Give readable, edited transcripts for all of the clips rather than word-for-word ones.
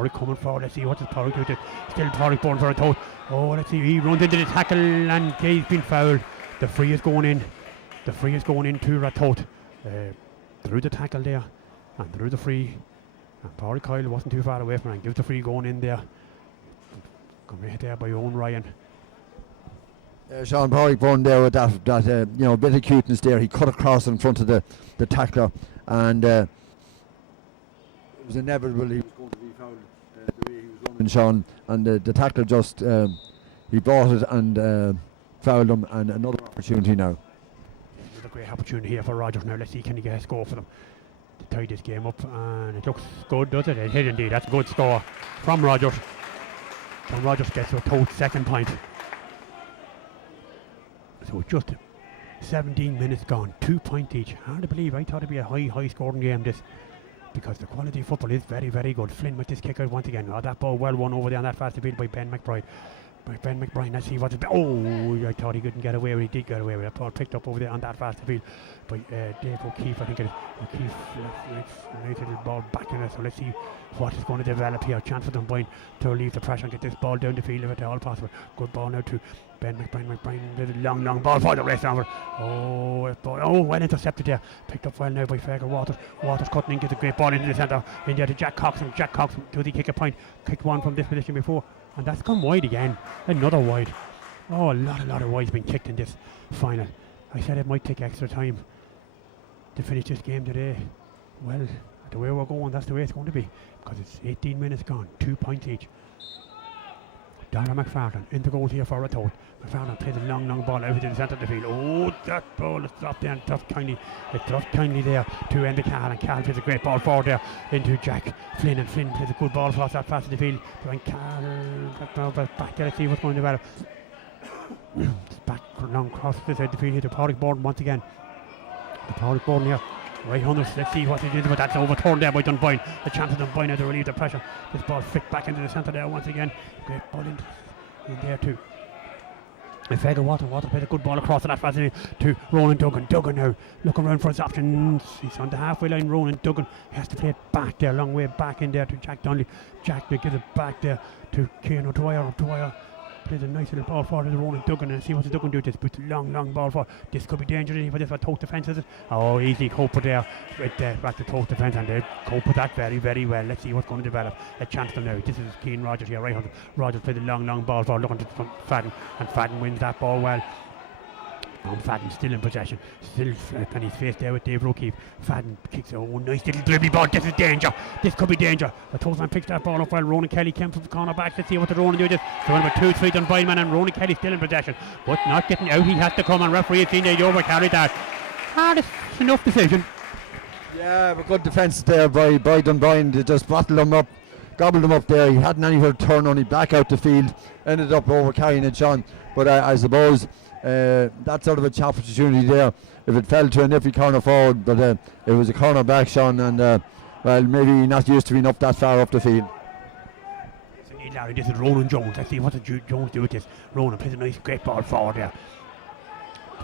Porrick coming forward. Let's see what does Porrick do. Still Porrick born for Ratoath. Oh, let's see. He runs into the tackle and he's been fouled. The free is going in. The free is going into Ratoath. Through the tackle there and through the free. And Porrick Kyle wasn't too far away from him. Gives the free going in there. Come right there by Owen Ryan. Sean Porrick born there with that bit of cuteness there. He cut across in front of the tackler, and it was inevitable he was going to be fouled the way he was running, Sean. And the tackler just he brought it and fouled him, and another opportunity now. Another great opportunity here for Rogers now. Let's see, can he get a score for them to tie this game up, and it looks good, does it? It did indeed. That's a good score from Rogers. And Rogers gets a total second point. So just 17 minutes gone, 2 points each. Hard to believe. I thought it'd be a high scoring game, this, because the quality of football is very, very good. Flynn with this kick out once again. Oh, that ball well won over there on that fast field by Ben McBride. Let's see what's. Oh, I thought he couldn't get away with it. He did get away with it. Ball picked up over there on that fast field by Dave O'Keefe. I think it is. O'Keefe, nice little ball back in it. So let's see what is going to develop here. Chance for Dunboyne to relieve the pressure and get this ball down the field if at all possible. Good ball now to Ben McBride. Little long ball for the rest over. Oh, well intercepted there. Picked up well now by Fergal Waters. Waters cutting in, gets a great ball into the centre. In there to Jack Coxon. Jack Coxon, does he kick a point? Kicked one from this position before. And that's come wide again. Another wide. Oh, a lot of wides been kicked in this final. I said it might take extra time to finish this game today. Well, the way we're going, that's the way it's going to be. Because it's 18 minutes gone, 2 points each. Dara McFarlane in the goal here for Ratoath. McFarlane plays a long ball out into the centre of the field. Oh, that ball is dropped there and dropped kindly there to Enda Cahill, and Cahill plays a great ball forward there into Jack Flynn, and Flynn plays a good ball across that pass of the field. Behind Cahill, that ball back there, let's see what's going to develop. It's back long across this side of the field here to Porrick Borden once again. The Porrick Borden here. Right, Hunters, let's see what he did, but that's overturned there by Dunboyne. A chance of Dunboyne now to relieve the pressure. This ball flicked back into the centre there once again. Great ball in there too. And Fergal Water played a good ball across to that facility to Ronan Duggan. Duggan now looking around for his options. He's on the halfway line. Ronan Duggan has to play it back there, long way back in there to Jack Donnelly. Jack will give it back there to Cian O'Dwyer. Plays a nice little ball forward to Ronan Duggan, and see what the Duggan do. This puts a long ball forward. This could be dangerous for this Ratoath defence, is it? Oh, easy cope with there with the Ratoath defence, and they cope with that very, very well. Let's see what's going to develop. A chance for now. This is Cian Rogers here, right? Rogers plays a long ball forward, looking to Fadden, and Fadden wins that ball well. Fadden still in possession, and he's faced there with Dave O'Keefe. Fadden kicks a nice little dribbly ball. This is danger. This could be danger. Ratoath picks that ball up well. Ronan Kelly came from the corner back. Let's see what the Ronan do. This so number 2-3 Dunboyne man, and Ronan Kelly still in possession, but not getting out. He has to come, and referee has seen they overcarried that. That's enough decision. Yeah, but good defence there by Dunboyne to just bottle them up, gobbled them up there. He hadn't anywhere to turn, only back out the field. Ended up overcarrying it, Sean. But I suppose that sort of a chop opportunity there, if it fell to a nippy corner forward, but it was a corner back, Sean, and well, maybe not used to being up that far up the field. So Larry, this is Ronan Jones. Let's see what does Jones do with this. Ronan plays a nice great ball forward there.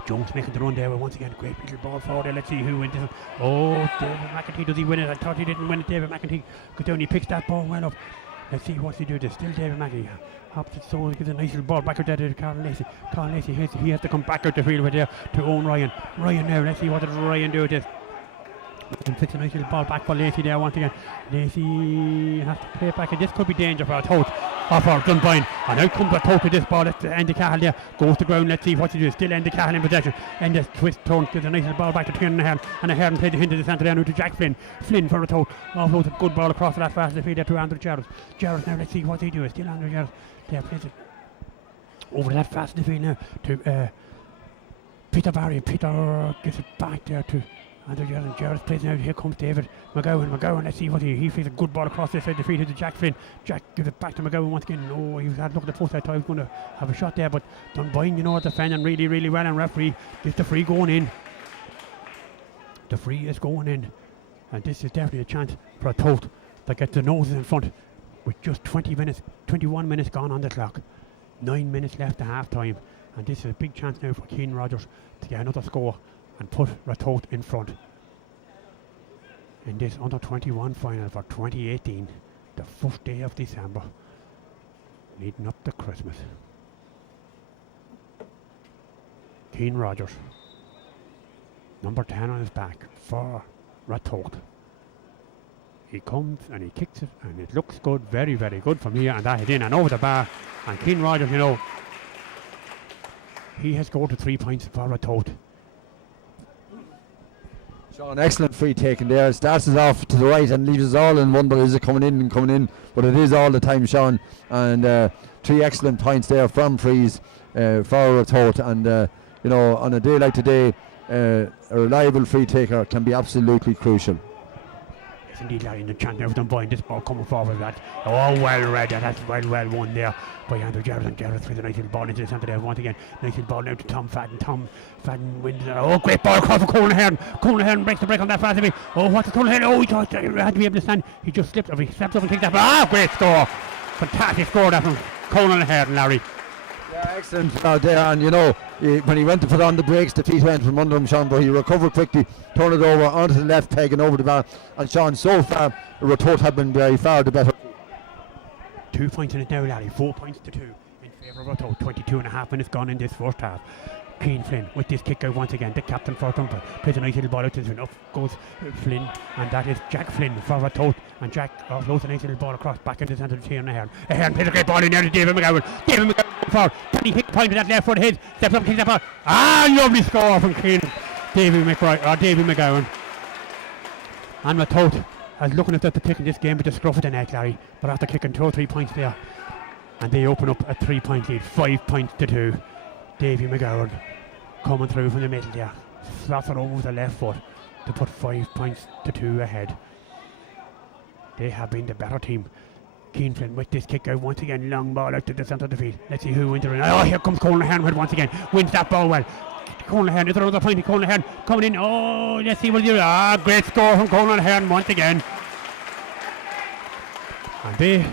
Jones making the run there, once again great little ball forward there. Let's see who wins this. Oh, David McEntee, does he win it? I thought he didn't win it. David McEntee goes down, he picks that ball well up. Let's see what's he do this. Still David McEntee hops it, so gives a nice little ball back out there to Carl Lacey. Carl Lacey, he has to come back out the field with there to Owen Ryan. Ryan now, let's see what does Ryan do with this. And fits a nice little ball back for Lacey there once again. Lacey has to play it back, and this could be danger for Ratoath or for Dunboyne. And out comes Ratoath with this ball. Let's Enda Cahill there, goes to ground. Let's see what he does. Still Enda Cahill in possession. Enda twist turn, gives a nice little ball back to Tiernan Ahern, and Ahern plays it into the centre there now to Jack Flynn. Flynn for Ratoath. Offloads a good ball across to that fast the field there to Andrew Jarrett. Jarrett now, let's see what he does. Still Andrew Jarrett there, plays it over that fast the field now to Peter Barry. Peter gets it back there to Andrew Jarrett plays now. Here comes David McGowan. Let's see what he feels a good ball across this side of the field to Jack Flynn. Jack gives it back to McGowan once again. No, he had a look at the post. I thought he was going to have a shot there, but Dunboyne, defending really well, and referee gets the free going in. The free is going in, and this is definitely a chance for Ratoath to get the noses in front with just 21 minutes gone on the clock. 9 minutes left at half time, and this is a big chance now for Cian Rogers to get another score and put Ratoath in front in this under 21 final for 2018. the first day of December, leading up to Christmas. Keane Rogers, number 10 on his back for Ratoath. He comes and he kicks it, and it looks good, very, very good from here, and that hit in and over the bar. And Keane Rogers, you know, he has scored the 3 points for Ratoath. Sean, excellent free taken there. Starts us off to the right and leaves us all in wonder, is it coming in and coming in? But it is all the time, Sean. And 3 excellent points there from frees for Ratoath. And, you know, on a day like today, a reliable free taker can be absolutely crucial. Yes, indeed, Larry, in the chant now, Dunboyne, this ball coming forward. That, oh, well read. That's well won there by Andrew Jarrett. And Jarrett threw the nice little ball into the centre there once again. Nice little ball now to Tom Fadden. Tom Fadden wins. Oh, great ball across for Conahan. Conahan breaks the break on that fast. Oh, what's Conahan? Oh, he thought he had to be able to stand. He just slipped up. He stepped up and kicked that ball. Ah, great score. Fantastic score that from Conahan, Larry. Yeah, excellent there. And, you know, when he went to put on the brakes, the feet went from under him, Sean, but he recovered quickly, turned it over onto the left peg and over the bar. And, Sean, so far, Ratoath have been very far the better. 2 points in it now, Larry. 4 points to 2 in favour of Ratoath. 22.5 minutes gone in this first half. Keane Flynn with this kick out once again. The captain for Dunboyne plays a nice little ball out to the up goes Flynn, and that is Jack Flynn for Ratoath. And Jack offloads a nice little ball across back into the centre of the Tiernan Ahern. Ahern plays a great ball in there to David McGowan. David McGowan forward. Can he hit the point with that left foot of his? Steps up and kicks that ball. Ah, lovely score from Keane. David McGowan. And Ratoath is looking at the taking this game with the scruff of the neck, Larry. But after kicking 2 or 3 points there, and they open up a 3 point lead. 5 points to 2. Davy McGowan coming through from the middle there. Slots it over with the left foot to put 5 points to 2 ahead. They have been the better team. Keane Flynn with this kick out once again. Long ball out to the centre of the field. Let's see who wins it. Oh, here comes Conahan once again. Wins that ball well. Conahan, is there another point? Conahan coming in. Oh, let's see what he does. Ah, great score from Conahan once again. And they,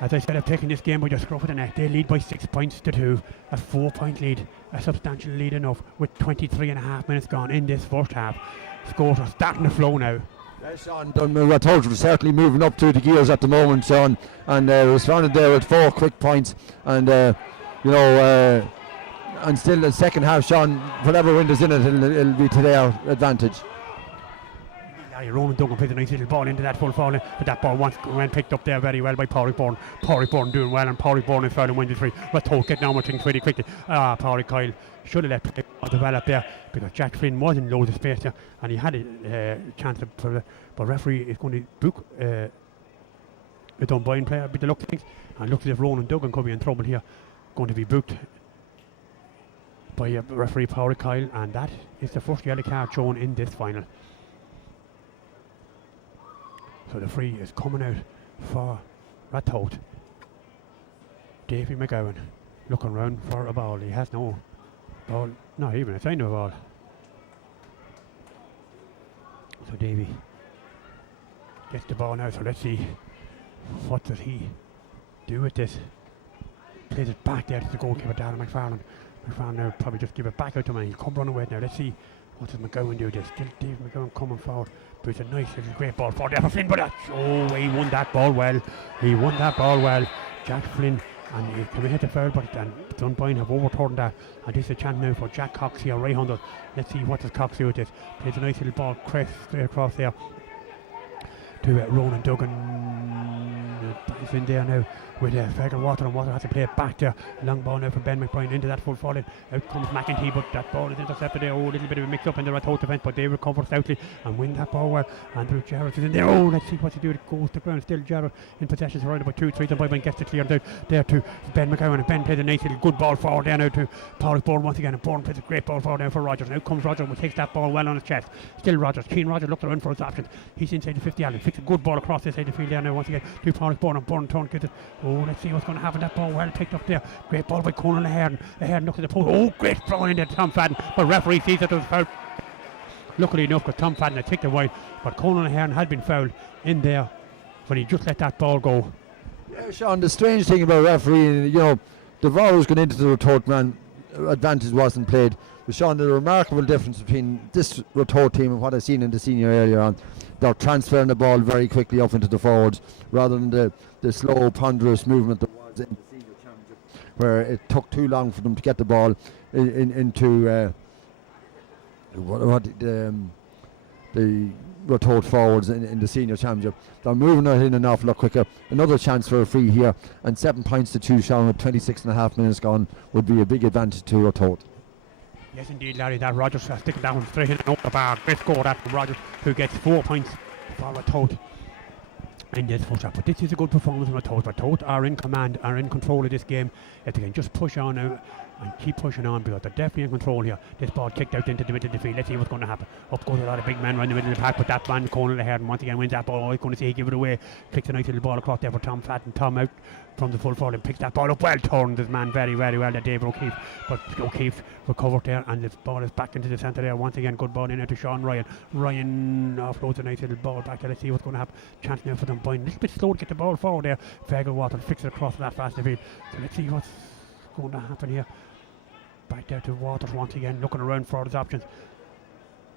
as I said, have taken this game by the scruff of the neck. They lead by 6 points to 2. A 4 point lead. A substantial lead enough with 23.5 minutes gone in this first half. Scores are starting to flow now. Yes, Sean, Ratoath was certainly moving up through the gears at the moment, Sean, and responded there with 4 quick points. And, you know, and still the second half, Sean, whatever wind is in it, it'll be to their advantage. Ronan Duggan plays a nice little ball into that full forward, but that ball went picked up there very well by Pádraig Byrne. Pádraig Byrne doing well, and Pádraig Byrne is foul and wins the 3. Ratoath getting on with things pretty quickly. Pádraig Kyle should have let play develop there, because Jack Flynn was in loads of space there, and he had a chance for but referee is going to book a Dunboyne player with the look of things, and looks as if Ronan Duggan could be in trouble here, going to be booked by referee Pádraig Kyle, and that is the first yellow card shown in this final. So the free is coming out for Ratoath. Davy McGowan looking round for a ball. He has no ball, not even a sign of a ball. So Davy gets the ball now, so let's see what does he do with this. Plays it back there to the goalkeeper, Darren McFarlane. McFarlane now probably just give it back out to him, and he'll come running away now. Let's see what does McGowan do. There's still Davy McGowan coming forward. But it's a nice little great ball for there for Flynn, but he won that ball well. Jack Flynn, and he can hit the foul, but Dunboyne have overturned that, and this is a chance now for Jack Cox here, right under. Let's see what does Cox do with this. Plays a nice little ball straight across there to Ronan Duggan. He's in there now with Fergal Water, and Water has to play it back there. Long ball now from Ben McBride into that full forward. Out comes McEntee, but that ball is intercepted there. Oh, a little bit of a mix up in the Ratoath defence, but they recover stoutly and win that ball well. Andrew Jarrett is in there. Oh, let's see what he do. It goes to ground. Still Jarrett in possession, around about 2-3. The Dunboyne gets it cleared out there to Ben McGowan, and Ben plays a nice little good ball forward there now to Pádraig Byrne once again, and Byrne plays a great ball forward now for Rogers. Now comes Rogers and takes that ball well on his chest. Still Rogers. Keane Rogers looks around for his options. He's inside the 50 yard. Flicks a good ball across this side of the field there now once again to Pádraig Byrne, and Byrne turn gets it. Oh, let's see what's going to happen. That ball well picked up there. Great ball by Conan Ahern. Ahern looks at the post. Oh, great throw in there to Tom Fadden, but referee sees it as foul. Luckily enough, because Tom Fadden had kicked it wide, but Conan Ahern had been fouled in there when he just let that ball go. Yeah, Sean, the strange thing about refereeing, you know, the ball was going into the Ratoath man advantage wasn't played. But Sean, the remarkable difference between this Ratoath team and what I've seen in the senior earlier on, they're transferring the ball very quickly up into the forwards rather than the slow, ponderous movement that was in the senior championship, where it took too long for them to get the ball into the Ratoath forwards in the senior championship. They're moving it in an awful lot quicker. Another chance for a free here, and 7 points to 2, Sean, with 26.5 minutes gone, would be a big advantage to Ratoath. Yes, indeed, Larry. That Rogers sticking that one straight in over the bar. Great score that from Rogers, who gets 4 points for Ratoath in this first half. But this is a good performance from Ratoath. Ratoath are in command, are in control of this game. If they can just push on now and keep pushing on, because they're definitely in control here. This ball kicked out into the middle of the field. Let's see what's going to happen. Up goes a lot of big men right in the middle of the pack, but that man, Conal Ahern, once again wins that ball. He's going to see he give it away. Flicks a nice little ball across there for Tom Fat, and Tom out from the full forward and picks that ball up. Well turned, this man, very, very well, David O'Keefe. But O'Keefe recovered there, and the ball is back into the centre there. Once again, good ball in there to Sean Ryan. Ryan offloads a nice little ball back there. Let's see what's going to happen. Chance now for Dunboyne. A little bit slow to get the ball forward there. Fagerwater flicks it across that fast field. So let's see what's going to happen here. Back there to Waters once again, looking around for his options.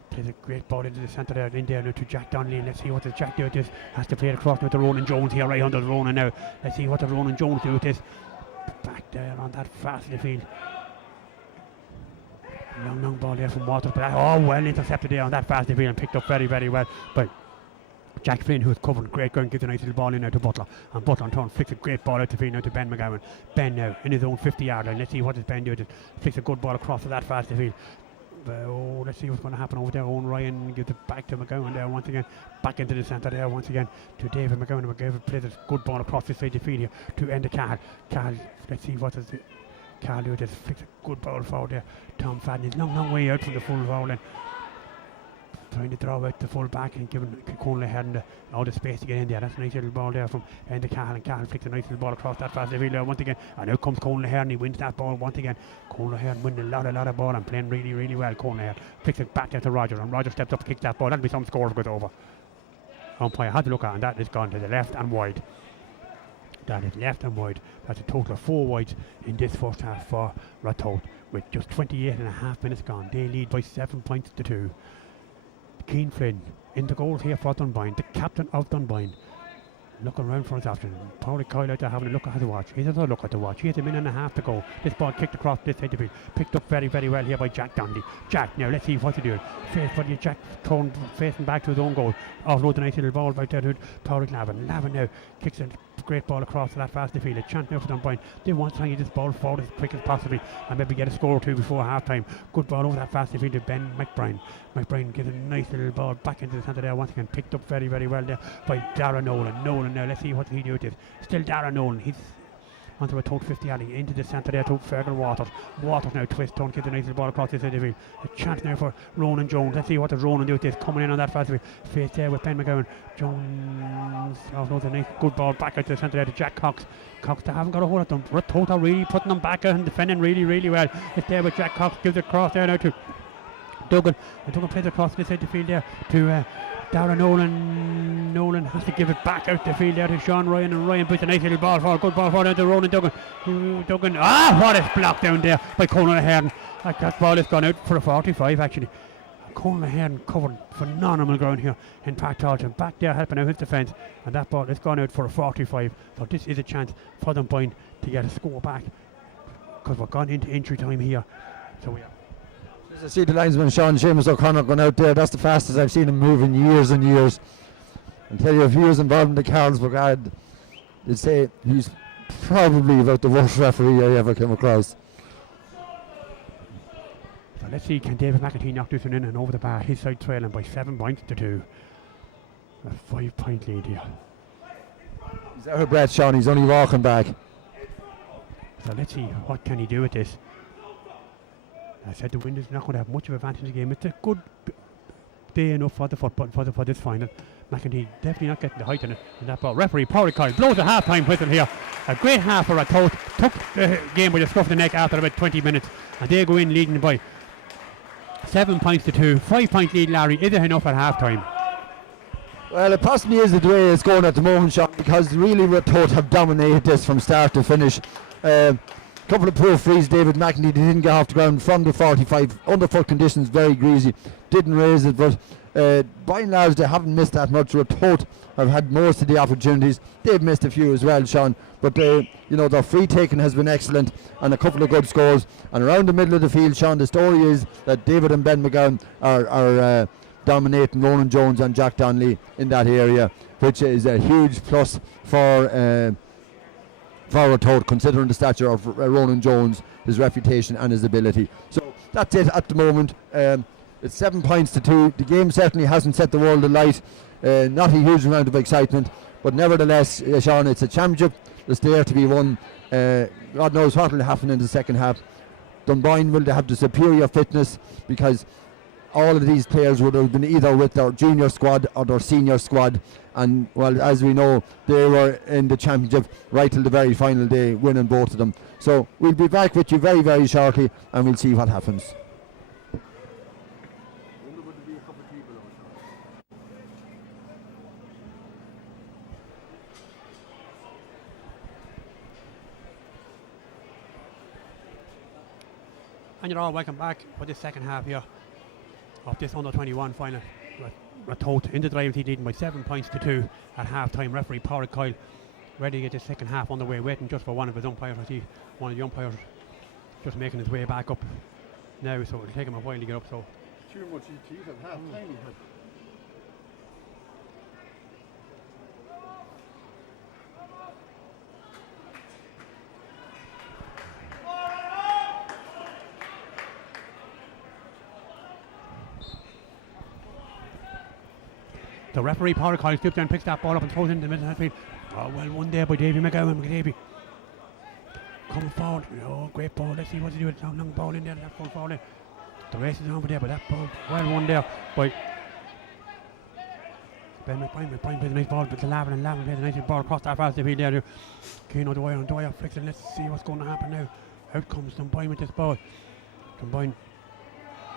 Plays a great ball into the centre there, in there now to Jack Donnelly. Let's see what does Jack do with this. Has to play it across with the Ronan Jones here, right under the Ronan now. Let's see what the Ronan Jones do with this. Back there on that fast in the field. Long ball there from Waters, but well intercepted there on that fast in the field and picked up very, very well. But Jack Flynn, who has covered great ground, gives a nice little ball in there to Butler, and Butler in turn flicks a great ball out the field now to Ben McGowan. Ben now in his own 50-yard line. Let's see what does Ben do. Flicks a good ball across to that fast field. Let's see what's going to happen over there. Owen Ryan gives it back to McGowan there once again. Back into the centre there once again to David McGowan. McGowan plays a good ball across this side of the field here to end the Carl. Carl, let's see what does Carl do. Just flicks a good ball forward there. Tom Fadden is long way out from the full forward line. Trying to draw out the full back and giving Conal Ahern all the space to get in there. That's a nice little ball there from Enda Cahill, and Cahill flicks a nice little ball across that fast field there once again. And out comes Conal Ahern, he wins that ball once again. Conal Ahern winning a lot of ball and playing really, really well. Conal Ahern flicks it back there to Roger, and Roger steps up to kick that ball. That'll be some score if it goes over. Umpire had to look at, and that is gone to the left and wide. That is left and wide. That's a total of 4 wides in this first half for Ratoath, with just 28.5 minutes gone. They lead by 7 points to 2. Keane Flynn in the goals here for Dunboyne, the captain of Dunboyne, looking around for his option. Paulie Coyle out there having a look at the watch. He has a look at the watch. He has a minute and a half to go. This ball kicked across this side of the field, picked up very, very well here by Jack Donnelly. Jack, now let's see what to do. Jack turned facing back to his own goal. Offload a nice little ball back there to Paulie Lavin. Lavin now kicks a great ball across to that fast field. A chance now for Dunboyne. They want to try and get this ball forward as quick as possibly and maybe get a score or two before half time. Good ball over that fast field to Ben McBride. McBride gives a nice little ball back into the centre there once again, picked up very, very well there by Darragh Nolan. Nolan now, let's see what he do with this. Still Darragh Nolan, he's onto a Tote 50 alley into the centre there to Fergal Waters. Waters now twist, don't get the nice little ball across this side of the field. A chance now for Ronan Jones. Let's see what does Ronan do with this, coming in on that fast field. Face there with Ben McGowan. Jones offloads a nice good ball back out to the centre there to Jack Cox. Cox, they haven't got a hold of them. Ratoath are really putting them back out and defending really, really well. It's there with Jack Cox, gives it across there now to Duggan. And Duggan plays across this side of the field there to Darragh Nolan. Nolan has to give it back out the field there to Sean Ryan, and Ryan puts a nice little ball forward, good ball forward down to Ronan Duggan. Duggan, what a block down there by Conal Ahern. That ball has gone out for a 45 actually. Conal Ahern covered phenomenal ground here in Park Tolton, back there helping out his defence, and that ball has gone out for a 45. So this is a chance for Dunboyne to get a score back, because we're gone into injury time here. So we are. I see the linesman Sean Seamus O'Connor going out there. That's the fastest I've seen him move in years and years. I tell you, if he was involved in the Carl's Brigade, they'd say he's probably about the worst referee I ever came across. So let's see, can David McAtee knock this one in and over the bar? His side trailing by 7 points to 2. A 5-point lead here. He's out of breath, Sean. He's only walking back. So let's see, what can he do with this? I said the wind is not going to have much of advantage in the game. It's a good day enough for the football for this final. McEntee definitely not getting the height in it. And that ball, referee Paulie Coyle blows a half-time whistle here. A great half for Ratoath. Took the game by the scruff of the neck after about 20 minutes, and they go in leading by 7 points to 2. 5-point lead, Larry. Is it enough at half-time? Well, it possibly is the way it's going at the moment, Sean, because really Ratoath have dominated this from start to finish. couple of poor frees. David McEntee didn't get off the ground from the 45. Underfoot conditions, very greasy. Didn't raise it, but by and large they haven't missed that much. Ratoath have had most of the opportunities. They've missed a few as well, Sean. But their free taking has been excellent, and a couple of good scores. And around the middle of the field, Sean, the story is that David and Ben McGowan are dominating Ronan Jones and Jack Donnelly in that area, which is a huge plus for Ratoath, considering the stature of Ronan Jones, his reputation and his ability. So that's it at the moment. It's 7 points to 2. The game certainly hasn't set the world alight. Not a huge amount of excitement, but nevertheless, Sean, it's a championship that's there to be won. God knows what will happen in the second half. Dunboyne will have the superior fitness, because all of these players would have been either with their junior squad or their senior squad, and well, as we know, they were in the championship right till the very final day, winning both of them. So we'll be back with you very, very shortly, and we'll see what happens. And you're all welcome back for this second half here of this under-21 final. Ratoath in the drive, he leading by 7 points to 2 at half-time. Referee Paul Coyle ready to get this second half underway, waiting just for one of his umpires. I see one of the umpires just making his way back up now, so it'll take him a while to get up. So Too much heat at half-time. the referee Paul Coyle slips down, picks that ball up and throws it into the middle of the field. Oh, well won there by Davy McGowan. McDavy coming forward. Oh, great ball. Let's see what to do with the long ball in there. That ball falling. The race is over there, but that ball well won there by Ben McBride. McBride plays a nice ball, but Lavin plays a nice ball across that fast field there. Keno Dwyer flicks it. Let's see what's going to happen now. Out comes Dunboyne with this ball. Dunboyne,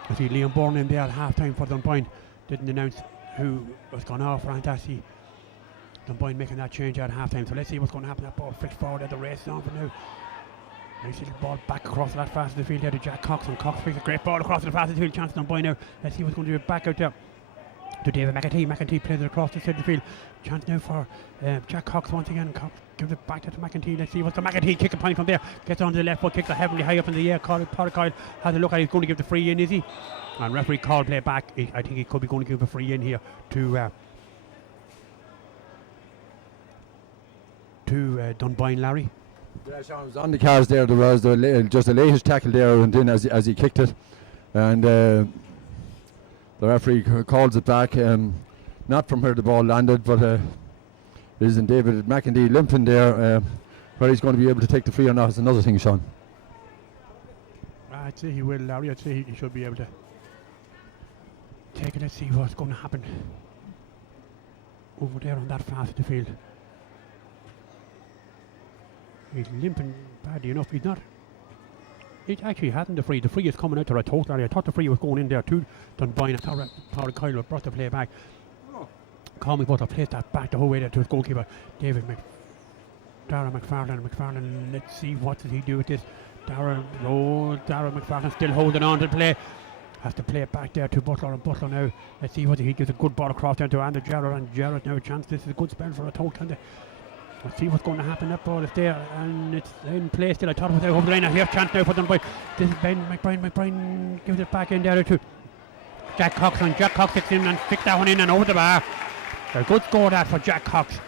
I see Liam Bourne in there at half time for Dunboyne. Didn't announce who was gone off, and I see Dunboyne making that change at half time. So let's see what's going to happen. That ball flicks forward at the race is on for now. Nice little ball back across that fast of the field there to Jack Cox, and Cox flicks a great ball across the fast of the field. Chance Dunboyne now. Let's see what's going to do back out there to David McEntee. McEntee plays it across the centre field. Chance now for Jack Cox once again. Cox gives it back to McEntee. Let's see what's the McEntee kick a point from there. Gets onto the left foot, kicks it heavily high up in the air. Paul Coyle has a look at it. He's going to give the free in, is he? And referee call play back. I think he could be going to give a free in here to Dunboyne, Larry. Yeah, Sean was on the cards there. There was just a latest tackle there and then as he kicked it, and the referee calls it back, not from where the ball landed, but it isn't David McEntee limping there. Where he's going to be able to take the free or not is another thing, Sean. I'd say he will, Larry. I'd say he should be able to take it. Let's see what's going to happen over there on that fast of the field. He's limping badly enough. He's not. He actually hadn't the free. The free is coming out to Ratoath. I thought the free was going in there too. Dunboyne. I thought Paul Coyle brought the play back. Colmy Butler placed that back the whole way there to his goalkeeper, David McFarlane. Let's see what does he do with this. Darragh McFarlane still holding on to the play. Has to play it back there to Butler, and Butler now. Let's see what he gives a good ball across down to Andrew Jarrett, and Jarrett now a chance. This is a good spell for Ratoath. Let's see what's going to happen. That ball is there and it's in play still. I thought it was over the line. Here's chance now for them. This is Ben McBride gives it back in there to Jack Cox, and Jack Cox gets in and sticks that one in and over the bar. A good score that for Jack Cox.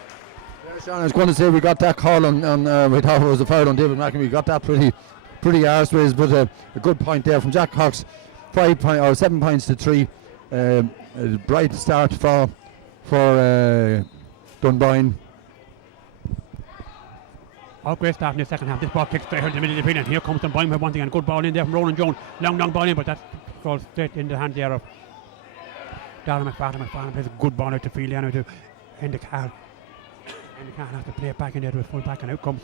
Yeah, Sean, I was going to say we got that call on we thought it was a foul on David McEntee. We got that pretty arseways, but a good point there from Jack Cox. 7 points to 3. A bright start for Dunboyne. Oh, great start in the second half. This ball kicks straight out in the middle of the field, and here comes Dunboyne with once again. Good ball in there from Roland Jones. Long ball in, but that falls straight in the hand there of Darragh McFarlane. McFarlane plays a good ball out to field there now to Endicott. Endicott has to play it back in there to his full back, and out comes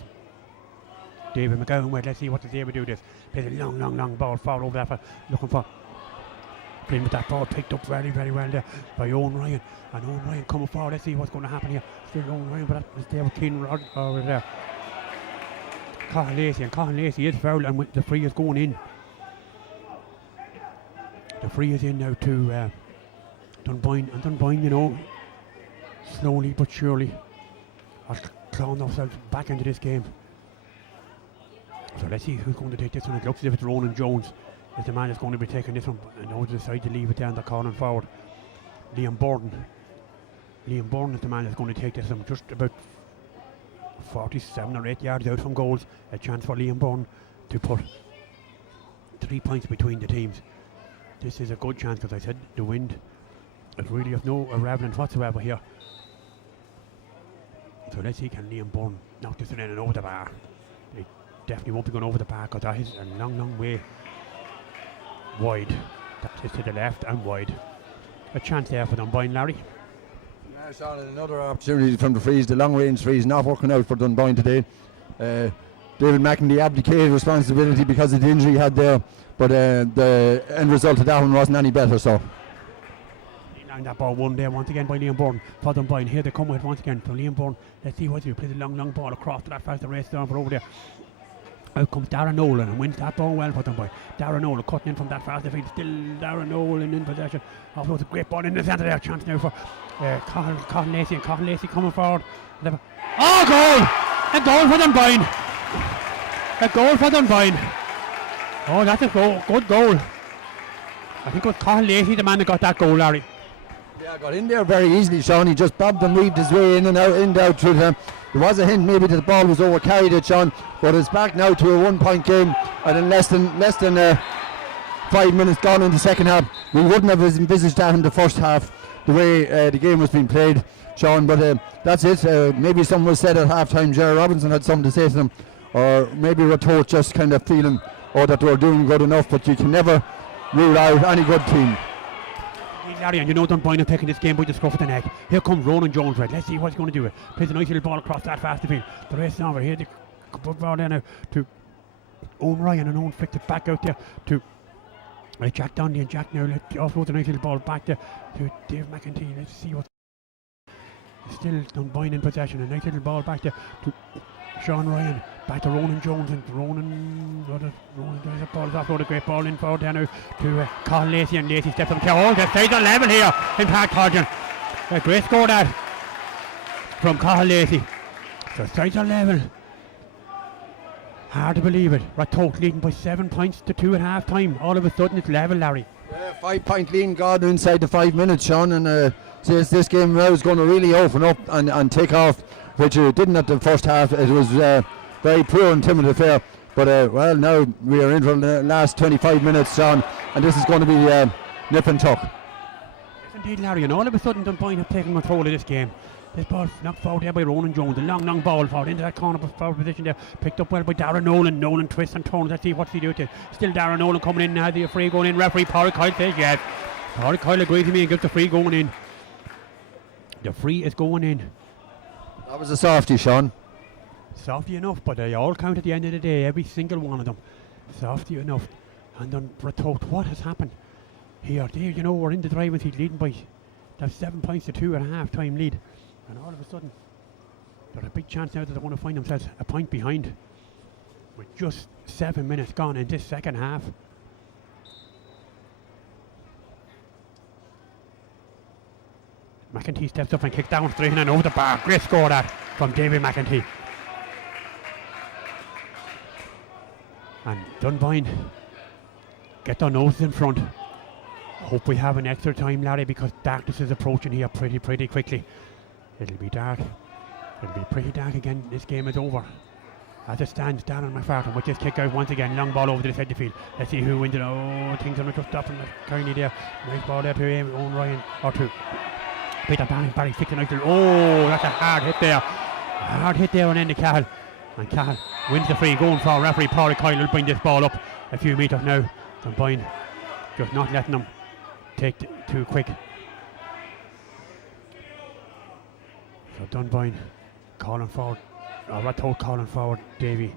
David McGowan. Wait, let's see what does David do this. Plays a long ball forward over there for looking for. Playing with that ball picked up very well there by Owen Ryan. And Owen Ryan coming forward. Let's see what's going to happen here. Still Owen Ryan, but that was there with Keane over there. Cathal Lacey, and Cathal Lacey is fouled, and the free is going in. The free is in now to Dunboyne, and Dunboyne, you know, slowly but surely are clawing themselves back into this game. So let's see who's going to take this one. It looks as if it's Ronan Jones is the man that's going to be taking this one, and now they decide to leave it down the corner forward. Liam Borden is the man that's going to take this one, just about 47 or 8 yards out from goals. A chance for Liam Borden to put 3 points between the teams. This is a good chance, because I said the wind is really of no irrelevance whatsoever here. So let's see, can Liam Borden knock this one in and over the bar. It definitely won't be going over the bar, because that is a long way wide. That is to the left and wide. A chance there for Dunboyne, Larry. Yeah, Sean, another opportunity from the frees. The long range frees not working out for Dunboyne today. David McEndy abdicated responsibility because of the injury he had there, but the end result of that one wasn't any better. So and that ball won there once again by Liam Borden for Dunboyne. Here they come with once again for Liam Borden. Let's see what he plays a long ball across to that fast race down for over there. Out comes Darren Nolan and wins that ball well for Dunboyne. Darren Nolan cutting in from that fast field. Still Darren Nolan in possession. Offloads a great ball in the centre there. Chance now for Cathal Lacey, and Cathal Lacey coming forward. Oh, goal! A goal for Dunboyne. A goal for Dunboyne. Oh, that's a goal. Good goal. I think it was Cathal Lacey, the man that got that goal, Larry. Yeah, got in there very easily, Sean. He just bobbed and weaved his way in and out through them. There was a hint maybe that the ball was overcarried it, Sean, but it's back now to a 1 point game, and in less than 5 minutes gone in the second half. We wouldn't have envisaged that in the first half, the way the game was being played, Sean, but that's it. Maybe something was said at half time. Jerry Robinson had something to say to them, or maybe Ratoath just kind of feeling that they were doing good enough, but you can never rule out any good team. Larry, and you know Dunboyne are taking this game by the scruff of the neck. Here comes Ronan Jones, right? Let's see what he's going to do. Plays a nice little ball across that fast field. The race is over here. The ball there now to Owen Ryan, and Owen flicked it back out there to Jack Donnelly, and Jack now offloads a nice little ball back there to Dave McEntee. Let's see what. Still Dunboyne in possession. A nice little ball back there to Sean Ryan. Back to Ronan Jones, and Ronan there's a ball, offload a great ball in forward there now to Cathal Lacey, and Lacey steps up. Oh, the sides are level here in Park Hodgin. A great score that from Cathal Lacey. The sides are level. Hard to believe it. Ratoath leading by 7 points to 2 at half time. All of a sudden it's level, Larry. 5 point lead gone inside the 5 minutes, Sean, and since this game now is going to really open up and take off, which it didn't at the first half. It was very poor and timid affair, but well, now we are in for the last 25 minutes, Sean, and this is going to be nip and tuck. Yes, indeed, Larry, and all of a sudden Dunboyne have taken control of this game. This ball knocked forward there by Ronan Jones, a long ball forward into that corner forward position there, picked up well by Darren Nolan. Nolan twists and turns. Let's see what's he do to. Still Darren Nolan coming in now. The free going in. Referee Paul Kyle says yes. Paul Kyle agrees with me and gives the free going in. The free is going in. That was a softie, Sean. Softy enough, but they all count at the end of the day, every single one of them. Softy enough. And then Ratoath, what has happened here? Dave, you know, we're in the driving seat leading by that's 7 points to 2 at a half time lead. And all of a sudden, there's a big chance now that they're going to find themselves a point behind with just 7 minutes gone in this second half. McEntee steps up and kicks down straight and over the bar. Great score that from David McEntee. And Dunboyne get their noses in front. Hope we have an extra time, Larry, because darkness is approaching here pretty quickly. It'll be dark. It'll be pretty dark again. This game is over. As it stands, Darren McFarlane with this kick out once again. Long ball over to the side of the field. Let's see who wins it. Oh, things are just stopping currently there. Nice ball there to Owen Ryan or to Peter Barry fixing out there. Oh, that's a hard hit there. A hard hit there on end of Cathal. And Cathal wins the free, going for referee Paul Kyle will bring this ball up a few metres now. Dunboyne just not letting them take too quick. So Dunboyne calling forward, Ratoath calling forward David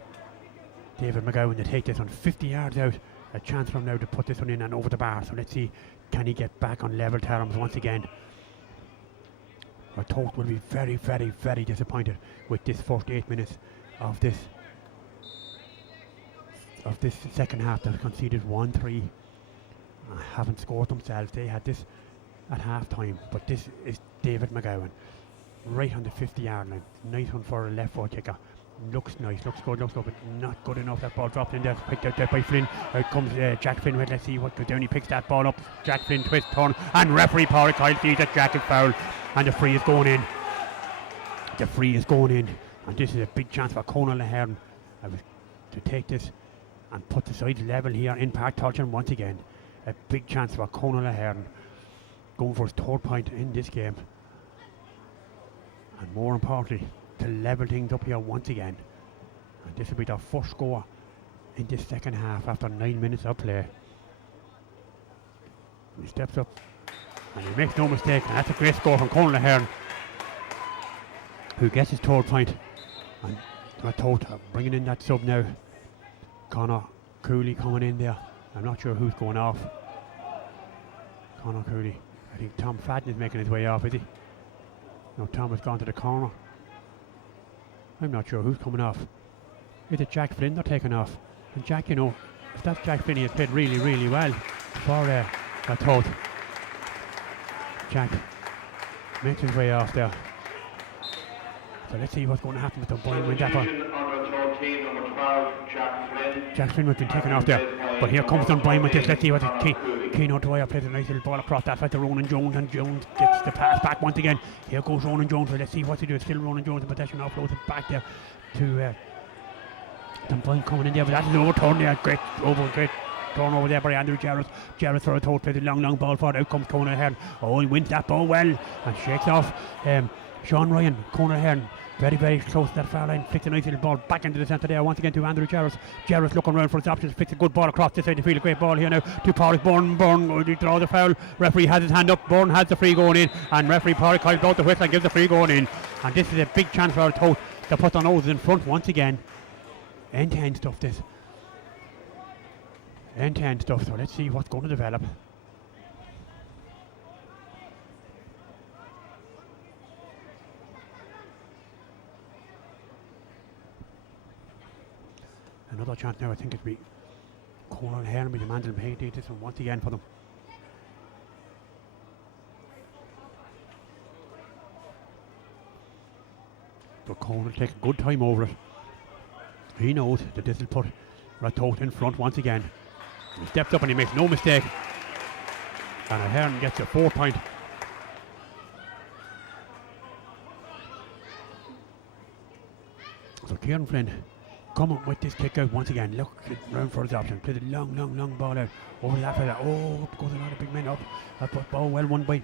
McGowan to take this one 50 yards out. A chance from now to put this one in and over the bar. So let's see, can he get back on level terms once again? Ratoath will be very disappointed with this first 8 minutes of this of this second half, they've conceded 1-3. Haven't scored themselves. They had this at half time, but this is David McGowan right on the 50-yard line. Nice one for a left foot kicker. Looks nice, looks good, but not good enough. That ball dropped in there, picked out there by Flynn. Out comes Jack Flynn. Let's see what goes down. He picks that ball up. Jack Flynn twist, turn, and referee Paul Kyle sees that Jack is foul, and the free is going in. The free is going in, and this is a big chance for Conal Ahern to take this and put the sides level here in Park Tolchin once again. A big chance for Conal Ahern going for his third point in this game, and more importantly, to level things up here once again. And this will be their first score in this second half after 9 minutes of play. He steps up and he makes no mistake, and that's a great score from Conal Ahern, who gets his third point. And Ratoath bringing in that sub now. Conor Cooley coming in there. I'm not sure who's going off. Conor Cooley. I think Tom Fadden is making his way off, is he? No, Tom has gone to the corner. I'm not sure who's coming off. Is it Jack Flynn they're taking off? And Jack, you know, if that's Jack Flynn, he has played really, really well for Ratoath. Jack makes his way off there. So let's see what's going to happen with Dunboyne when that one. Jack Flynn has been taken off there, but here comes Dunboyne with this. Let's see what Keane O'Dwyer plays a nice little ball across that side to Ronan Jones, and Jones gets the pass back once again. Here goes Ronan Jones. So let's see what he does. Still Ronan Jones in possession, offloads it back there to Dunboyne coming in there, but that's an overturn there. Great turn over there by Andrew Jarrett. Jarrett for a toe, plays a long ball for it. Out comes Conal Ahern. Oh, he wins that ball well and shakes off Sean Ryan. Conal Ahern very, very close to that far line. Flicks a nice little ball back into the centre there once again to Andrew Jarrett. Jarrett looking around for his options. Flicks a good ball across this side of the field. A great ball here now to Paul Byrne. Byrne, he draws the foul. Referee has his hand up. Byrne has the free going in, and referee Paul Kyle blows the whistle and gives the free going in. And this is a big chance for Ratoath to put their noses in front once again. End-to-end stuff, this. End-to-end stuff. So let's see what's going to develop. Another chance now. I think it'll be Conal Ahern with the man to do this one once again for them. But Conal will take a good time over it. He knows that this will put Ratoath in front once again. He steps up and he makes no mistake. And Ahern gets a 4 point. So Kieran Flynn coming with this kick out once again. Look round for his option. Plays a long ball out over that fella. Oh, goes another big man up. That ball well won by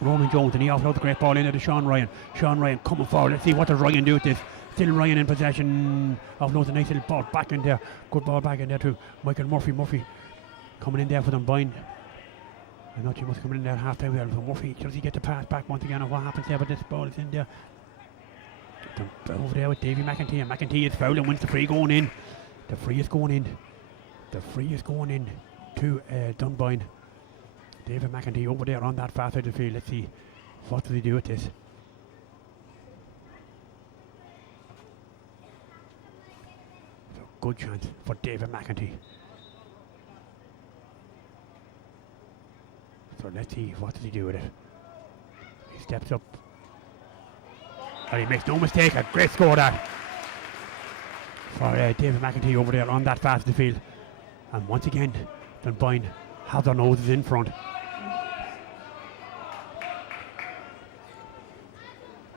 Ronan Jones, and he offloads the great ball into to Sean Ryan. Sean Ryan coming forward. Let's see what does Ryan do with this. Still Ryan in possession. Offloads a nice little ball back in there. Good ball back in there to Michael Murphy. Murphy coming in there for Dunboyne. I know he must come in there at half time. So Murphy, does he get the pass back once again? Or what happens there? But this ball is in there. Over there with Davy McEntee. And McEntee is fouled and wins the free going in. The free is going in. The free is going in to Dunboyne. David McEntee over there on that far side of the field. Let's see what does he do with this. So good chance for David McEntee. So let's see what does he do with it. He steps up. And he makes no mistake. A great score that for David McEntee over there on that far side of the field. And once again, Dunboyne have their noses in front.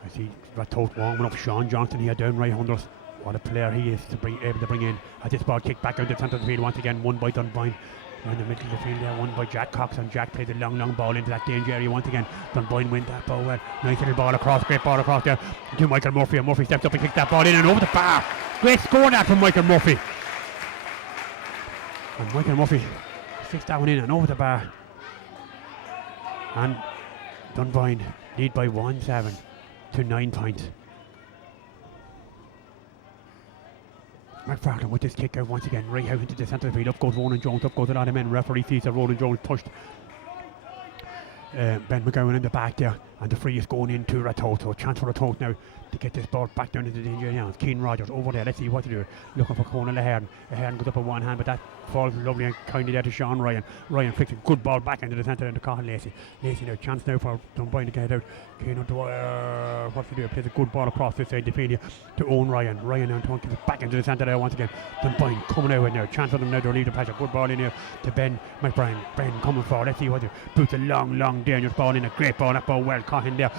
I see Ratoath warming up Sean Johnson here down right under us. What a player he is to able to bring in. Has this ball kicked back out the centre of the field once again, won by Dunboyne. In the middle of the field there, won by Jack Cox, and Jack plays a long ball into that danger area once again. Dunboyne wins that ball well. Nice little ball across, great ball across there to Michael Murphy, and Murphy steps up and kicks that ball in and over the bar. Great score that from Michael Murphy. And Michael Murphy sticks that one in and over the bar. And Dunboyne lead by 1-7 to 9 points. McFarlane with this kick out once again, right out into the centre of the field. Up goes Ronan Jones, up goes a lot of men. Referee sees that Ronan Jones pushed Ben McGowan in the back there, And the free is going into Ratoath. So chance for Ratoath now to get this ball back down into the danger area. Keane Rogers over there. Let's see what to do. Looking for Conal Ahern. Ahern goes up on one hand, but that falls lovely and kindly there to Sean Ryan. Ryan flicks a good ball back into the centre into Cathal Lacey. Lacey now, chance now for Dunboyne to get it out. Keane O'Dwyer, what's he do? Plays a good ball across this side, the field here to Owen Ryan. Ryan now gets it back into the centre there once again. Dunboyne coming out now. Chance for them now to relieve the pressure. Good ball in here to Ben McBrien. Ben coming forward. Let's see what he do. Puts a long, dangerous ball in. A great ball. That ball well caught in there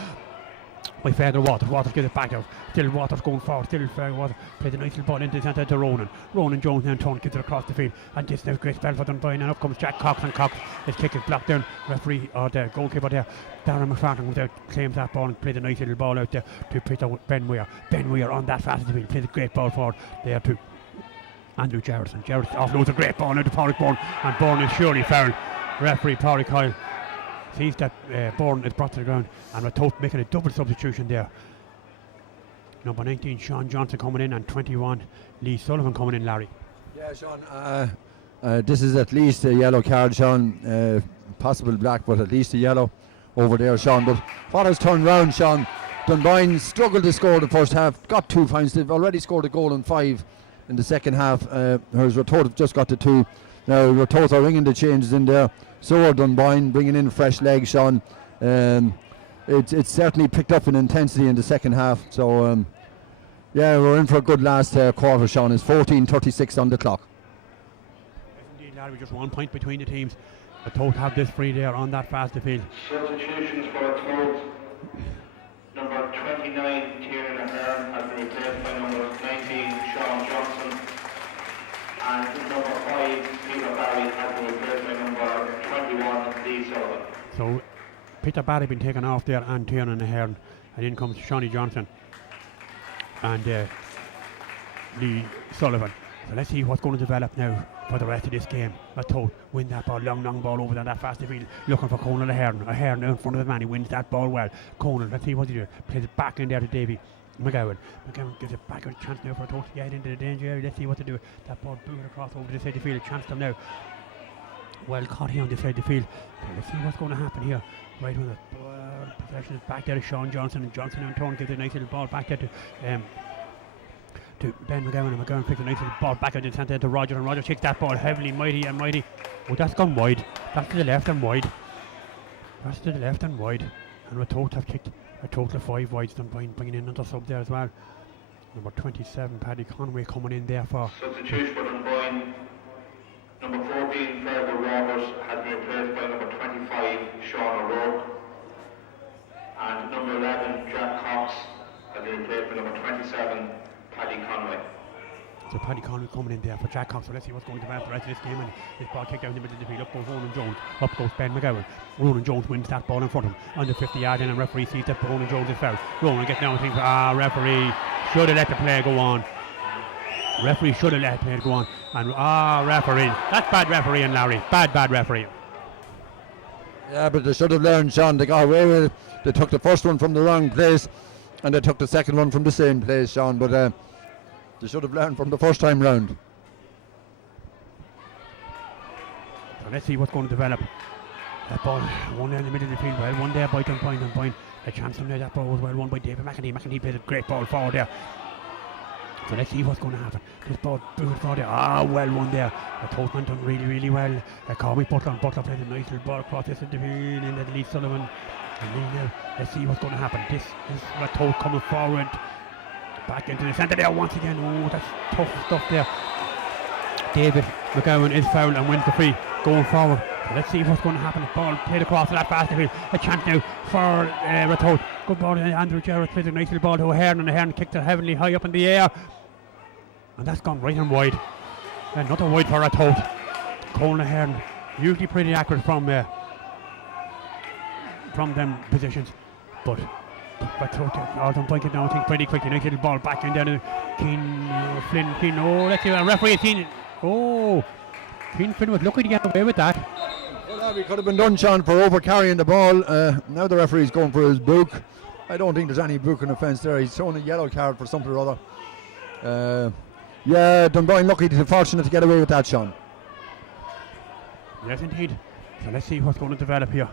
by Fergal Waters. Waters gets it back out. Still Waters going forward. Still Fergal Waters plays a nice little ball into the centre to Ronan. Ronan Jones now turn gets it across the field. And this now great spell for Dunboyne. And up comes Jack Cox. And Cox, his kick is blocked down. Referee or the goalkeeper there, Darren McFarlane, comes out, claims that ball and plays a nice little ball out there to pitch out Ben Weir. Ben Weir on that fast field plays a great ball forward there to Andrew Jarrison. Jarrison offloads a great ball now to Pádraig Bourne. And Bourne is surely fouled. Referee Pádraig Coyle sees that Bourne is brought to the ground, and Ratoath making a double substitution there. Number 19 Sean Johnson coming in, and 21 Lee Sullivan coming in. Larry. Yeah, Sean, this is at least a yellow card, Sean. Possible black, but at least a yellow over there, Sean. But what has turned round, Sean? Dunboyne struggled to score the first half, got 2 points. They've already scored a goal in 5 in the second half, whereas Ratoath have just got to 2. Now Ratoath are ringing the changes in there. So are Dunboyne, bringing in fresh legs, Sean. It's certainly picked up in intensity in the second half. So, yeah, we're in for a good last quarter, Sean. It's 14:36 on the clock. Yes, indeed, Larry, just 1 point between the teams. Ratoath have this free there on that fast field. Substitutions for Ratoath. Number 29, Tiernan Ahern, has been replaced by number 19, Sean Johnson. And number 5, Peter Barry, has been replaced by number 21, Lee Sullivan. So Peter Barry been taken off there, and Tiernan Ahern, and in comes Shawnee Johnson and Lee Sullivan. So let's see what's going to develop now for the rest of this game. Ratoath win that ball, long ball over there, that fast field, looking for Conal Ahern. Ahern in front of the man, he wins that ball well. Conal, let's see what he does. Plays it back in there to Davy McGowan. McGowan gives it back, a chance now for Ratoath to get into the danger area. Let's see what to do. That ball booted across over this side of the field. A chance to them now. Well caught here on this side of the field. So let's see what's going to happen here. Right when the possession is back there to Sean Johnson, and Johnson in turn gives a nice little ball back there to Ben McGowan, and McGowan picks a nice little ball back out in the centre to Roger, and Roger kicks that ball heavily, mighty. Oh, that's gone wide. That's to the left and wide. That's to the left and wide. And Ratoath have kicked a total of 5 wides. Dunboyne bringing in another sub there as well. Number 27, Paddy Conway, coming in there for Substitution for Dunboyne. Number 14, Fergal Roberts, has been replaced by number 25, Sean O'Rourke. And number 11, Jack Cox, has been replaced by number 27, Paddy Conway. So Paddy Conway coming in there for Jack Cox. So let's see what's going to develop the rest of this game. And this ball kicked down the middle of the field. Up goes Ronan Jones. Up goes Ben McGowan. Ronan Jones wins that ball in front of him. Under 50 yards, and referee sees that Ronan Jones is fouled. Ronan gets down and thinks, referee should have let the play go on. Referee should have let the play go on. And referee. That's bad refereeing, Larry. Bad referee. Yeah, but they should have learned, Sean. They got away with it. They took the first one from the wrong place, and they took the second one from the same place, Sean. But they should have learned from the first time round. So let's see what's going to develop. That ball, one there in the middle of the field, well, one there by Dunboyne. A chance from there, that ball was well won by David McEntee. McEntee plays a great ball forward there. So let's see what's going to happen. This ball booted forward there. Well won there. Ratoath man done really well. Cormac Butler plays a nice little ball across this into the field, and then Lee Sullivan. And now, let's see what's going to happen. This is Ratoath coming forward. Back into the centre there once again. Oh, that's tough stuff there. David McGowan is fouled and wins the free going forward. So let's see what's going to happen. The ball played across to that fast field. A chance now for Ratoath. Good ball. Andrew Jarrett plays a nice little ball to Ahern, and Ahern kicked it heavily high up in the air. And that's gone right and wide. Another wide for Ratoath. Colin Ahern, usually pretty accurate from them positions. But Ratoath, Dunboyne get down, I think, pretty quickly. Nice little ball back in there to Flynn. Oh, let's see, a referee has seen it. Oh, Flynn was lucky to get away with that. Well, that could have been done, Sean, for over carrying the ball. Now the referee's going for his book. I don't think there's any booking offence there. He's shown a yellow card for something or other. Yeah, Dunboyne fortunate to get away with that, Sean. Yes, indeed. So let's see what's going to develop here.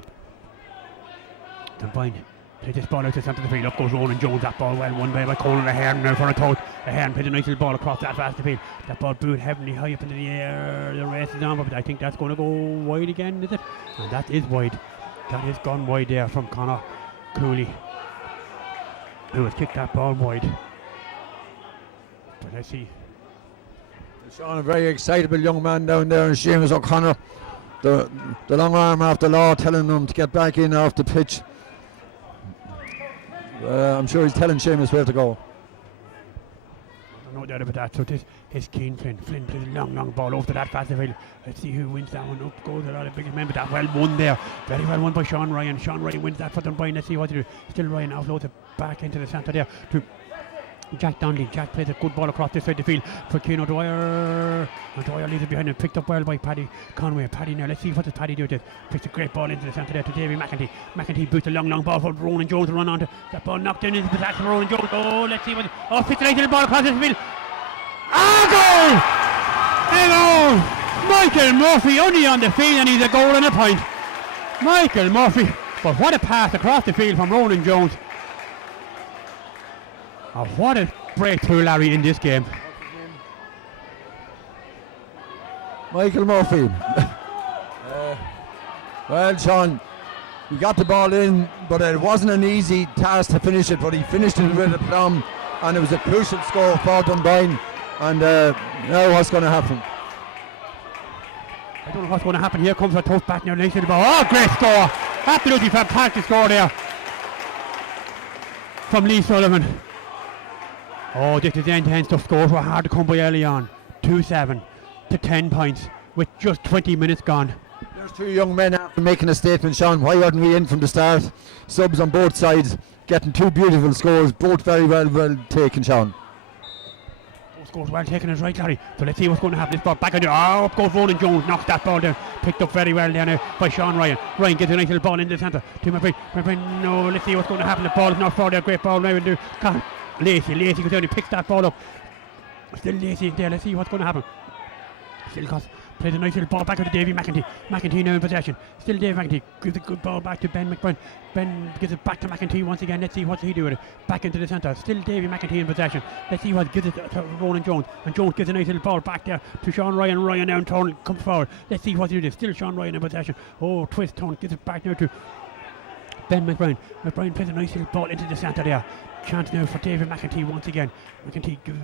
Dunboyne Play this ball out to the centre of the field. Up goes Ronan Jones. That ball well won by Colin Ahern now for Ratoath. Ahern played a nice little ball across that vast field. That ball booed heavily high up into the air. The race is on, but I think that's going to go wide again, is it? And that is wide. That is gone wide there from Conor Cooley, who has kicked that ball wide. But let's see. Sean, a very excitable young man down there, and Seamus O'Connor, the long arm after law, telling him to get back in off the pitch. I'm sure he's telling Seamus where to go. No doubt about that. So this is Keane Flynn. Flynn plays a long ball over to that fast field. Let's see who wins that one. Up goes a lot of big men, but that well won there. Very well won by Sean Ryan. Sean Ryan wins that for Dunboyne. Let's see what to do. Still Ryan offloads it back into the centre there to Jack Donnelly. Jack plays a good ball across this side of the field for Keane O'Dwyer. O'Dwyer leaves it behind him. Picked up well by Paddy Conway. Paddy now, let's see what does Paddy do with this. Picks a great ball into the centre there to Davy McEntee. McEntee boots a long ball for Ronan Jones to run onto. That ball knocked down into the possession of Ronan Jones. Oh, let's see what. Oh, picks a nice little ball across this field. Goal! A goal! Michael Murphy only on the field, and he's a goal and a point. Michael Murphy. But what a pass across the field from Ronan Jones. Oh, what a breakthrough, Larry, in this game. Michael Murphy. Well, Sean, he got the ball in, but it wasn't an easy task to finish it, but he finished it with a plum, and it was a crucial score for Dunboyne. And now what's going to happen? I don't know what's going to happen. Here comes a tough back now. Nice little ball. Oh, great score. Absolutely fantastic score there from Lee Sullivan. Oh, this is end-to-end stuff. Scores were hard to come by early on. 2-7 to 10 points with just 20 minutes gone. There's two young men after making a statement, Sean. Why weren't we in from the start? Subs on both sides, getting two beautiful scores, both very well taken, Sean. Scores well taken is right, Larry. So let's see what's going to happen. This ball back on there. Oh, up goes Ronan Jones. Knocks that ball down. Picked up very well there now by Sean Ryan. Ryan gets a nice little ball into the centre to my friend. No, let's see what's going to happen. The ball is not far there. Great ball now. Lacey goes down and picks that ball up. Still Lacey there. Let's see what's going to happen. Still Cos plays a nice little ball back out to Davy McEntee. McEntee now in possession. Still Davy McEntee gives a good ball back to Ben McBride. Ben gives it back to McEntee once again. Let's see what he do with it. Back into the centre. Still Davy McEntee in possession. Let's see what gives it to Ronan Jones. And Jones gives a nice little ball back there to Sean Ryan. Ryan now in turn comes forward. Let's see what he do. Still Sean Ryan in possession. Oh, twist turn. Gives it back now to Ben McBride. McBride plays a nice little ball into the centre there. Chance now for David McEntee once again. McEntee gives,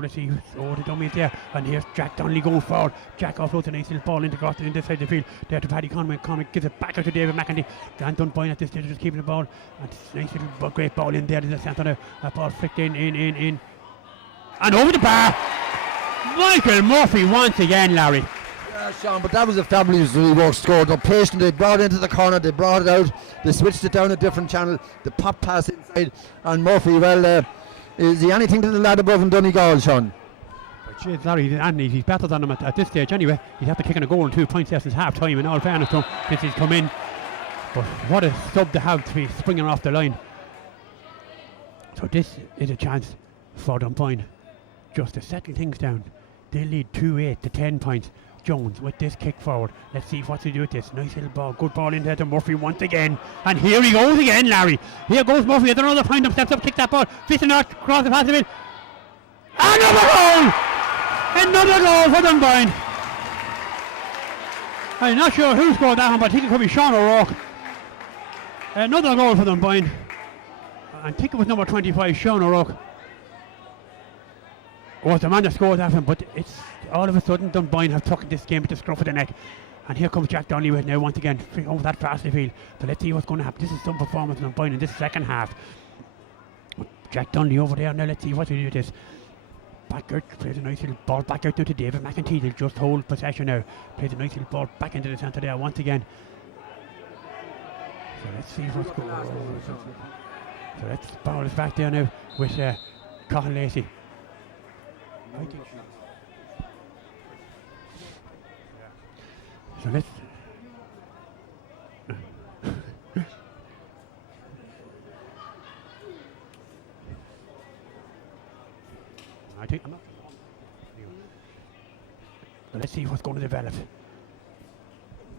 let's see, the dummy is there. And here's Jack Donnelly going forward. Jack offloads a nice little ball into this side of the field. There to Paddy Conway. Conway gives it back out to David McEntee. Dan Dunboyne at this stage just keeping the ball. And nice little great ball in there to the centre now. That ball flicked in. And over the bar. Michael Murphy once again, Larry. Yeah, Sean, but that was a fabulously worked score. They're patient, they brought it into the corner, they brought it out, they switched it down a different channel, the pop pass inside, and Murphy, well, is he anything to the lad above in Donegal, Sean? Jeez, Larry, he's better than him at this stage anyway. He's after kicking a goal and 2 points there since half time, in all fairness to him, since he's come in. But what a sub to have to be springing off the line. So this is a chance for Dunboyne just to settle things down. They lead 2-8 to 10 points. Jones with this kick forward. Let's see what's he do with this. Nice little ball. Good ball in there to Murphy once again. And here he goes again, Larry. Here goes Murphy. At another point, steps up, kick that ball. Fisting out, cross the pass of it. Another goal! Another goal for Dunboyne. I'm not sure who scored that one, but I think it could be Sean O'Rourke. Another goal for Dunboyne. I think it was number 25, Sean O'Rourke. Was the man that scored that one, but it's all of a sudden Dunboyne have taken this game at the scruff of the neck. And here comes Jack Donnelly with now once again over that fast field. So let's see what's going to happen. This is some performance from Dunboyne in this second half. Jack Donnelly over there now. Let's see what he do with this. Back out, plays a nice little ball back out now to David McEntee. They'll just hold possession now. Plays a nice little ball back into the centre there once again. So let's see what's going on. So let's ball is back there now with Cathal Lacey. So let's let's see what's going to develop.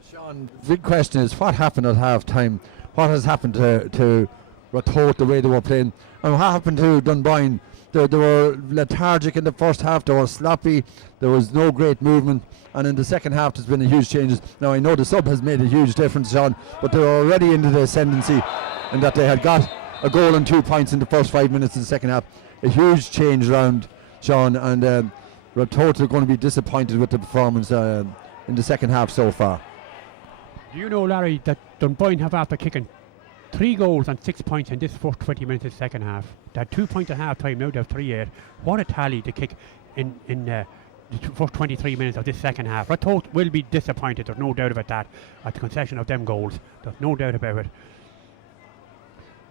Sean, the big question is what happened at half time? What has happened to Ratoath the way they were playing. And what happened to Dunboyne? They were lethargic in the first half. They were sloppy. There was no great movement. And in the second half, there's been a huge changes. Now I know the sub has made a huge difference, Sean, but they were already into the ascendancy, in that they had got a goal and 2 points in the first 5 minutes of the second half. A huge change round, Sean, and Ratoath are going to be disappointed with the performance in the second half so far. Do you know, Larry, that Dunboyne have, after kicking 3 goals and 6 points in this first 20 minutes of the second half, they had 2 points at half time, now they have 3-8. What a tally to kick in the first 23 minutes of this second half. Ratoath will be disappointed, there's no doubt about that, at the concession of them goals. There's no doubt about it.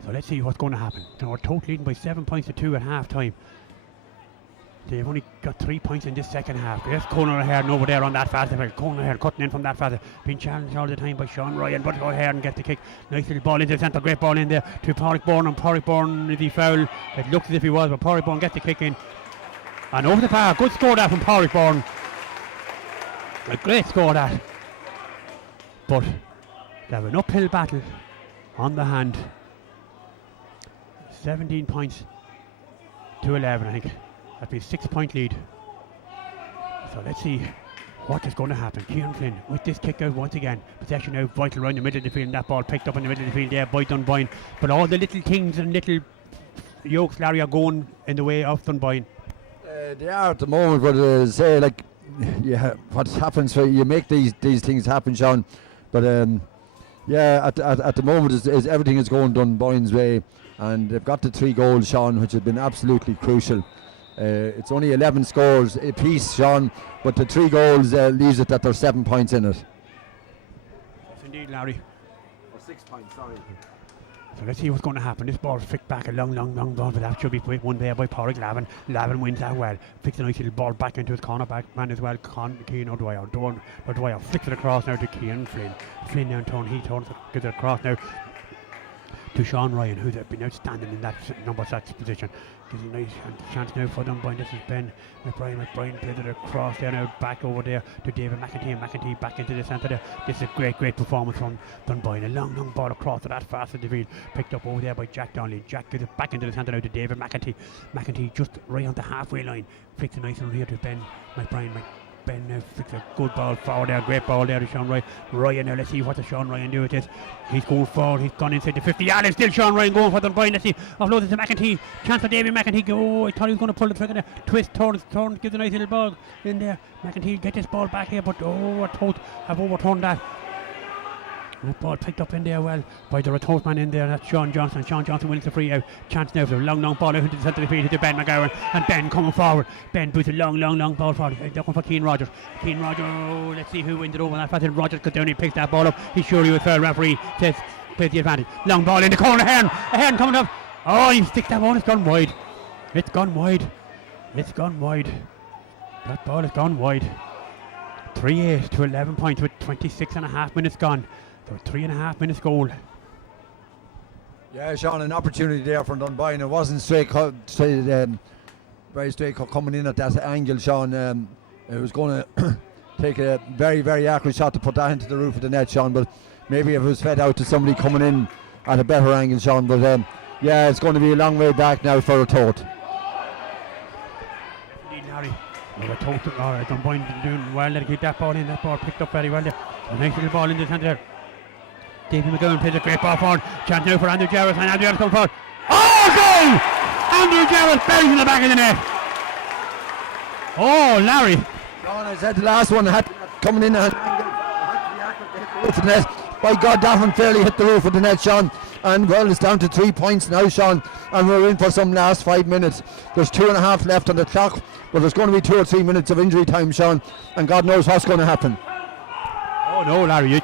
So let's see what's going to happen. They were Ratoath leading by 7 points to 2 at half time. They've only got 3 points in this second half. There's Conor O'Hearn over there on that fast. Conor O'Hearn cutting in from that fast. Being challenged all the time by Sean Ryan, but O'Hearn gets the kick. Nice little ball into the centre. Great ball in there to Porrickbourne, and Porrickbourne, is he foul? It looks as if he was, but Porrickbourne gets the kick in. And over the bar. Good score that from Porrickbourne. A great score that. But they have an uphill battle on the hand. 17 points to 11, I think. That'd be a 6 point lead. So let's see what is going to happen. Kieran Flynn with this kick out once again. Possession now vital around the middle of the field. And that ball picked up in the middle of the field there by Dunboyne. But all the little things and little yokes, Larry, are going in the way of Dunboyne. They are at the moment, but say, like, yeah, what happens, you make these things happen, Sean. But yeah, at the moment is everything is going Dunboyne's way, and they've got the 3 goals, Sean, which have been absolutely crucial. It's only 11 scores a piece, Sean, but the 3 goals leaves it that there's 7 points in it. Yes, indeed, Larry. Or 6 points, sorry. So let's see what's going to happen. This ball flicked back, a long ball, but that should be won there by Porrick Lavin. Lavin wins that well. Flicks a nice little ball back into his cornerback man as well. Cian O'Dwyer flicks it across now to Kieran Flynn. Flynn now gives it across now to Sean Ryan, who's been outstanding in that number 6 position. Gives a nice chance now for Dunboyne. This is Ben McBrien plays it across there now, back over there to David McEntee, and McEntee back into the centre there. This is a great performance from Dunboyne. A long ball across to that fast in the field, picked up over there by Jack Donnelly. Jack gives it back into the centre now to David McEntee. McEntee just right on the halfway line, flicks a nice one here to Ben McBrien. Ben now flicks a good ball forward there, great ball there to Sean Ryan. Now let's see what does Sean Ryan do with this. He's going forward, he's gone inside the 50-yard line, still Sean Ryan going for Dunboyne. Let's see, offloaded to McEntee, chance for David McEntee. Oh, I thought he was going to pull the trigger there. Twist, turns, gives a nice little ball in there. McEntee get this ball back here, but Ratoath have overturned that. That ball picked up in there well by the Ratoath man in there. That's Sean Johnson. Sean Johnson wins the free out. Chance now for a long ball out into the centre of the field to Ben McGowan. And Ben coming forward. Ben puts a long ball forward. Looking for Cian Rogers. Cian Rogers, let's see who wins it over that fast. Rogers goes down, he picks that ball up. He's sure he was fair. Referee says, plays the advantage. Long ball in the corner. Ahern coming up. Oh, he sticks that one. It's gone wide. That ball has gone wide. 3-8 to 11 points with 26.5 minutes gone. So 3.5 minutes goal. Yeah, Sean, an opportunity there for Dunboyne. It wasn't very straight coming in at that angle, Sean. It was going to take a very, very accurate shot to put that into the roof of the net, Sean. But maybe if it was fed out to somebody coming in at a better angle, Sean. But yeah, it's going to be a long way back now for Ratoath. Indeed, Larry. Ratoath, Dunboyne doing well. Let keep that ball in. That ball picked up very well there. A nice little ball in the centre there. David McGowan plays a great ball forward. Chance now for Andrew Jarrett, and Andrew Jarrett comes forward. Oh, goal! Andrew Jarrett buries in the back of the net. Oh, Larry. Sean, I said the last one had coming in and had to hit the roof of the net. By God, that one fairly hit the roof of the net, Sean. And well, it's down to 3 points now, Sean. And we're in for some last 5 minutes. There's 2.5 left on the clock, but there's going to be 2 or 3 minutes of injury time, Sean. And God knows what's going to happen. Oh no, Larry.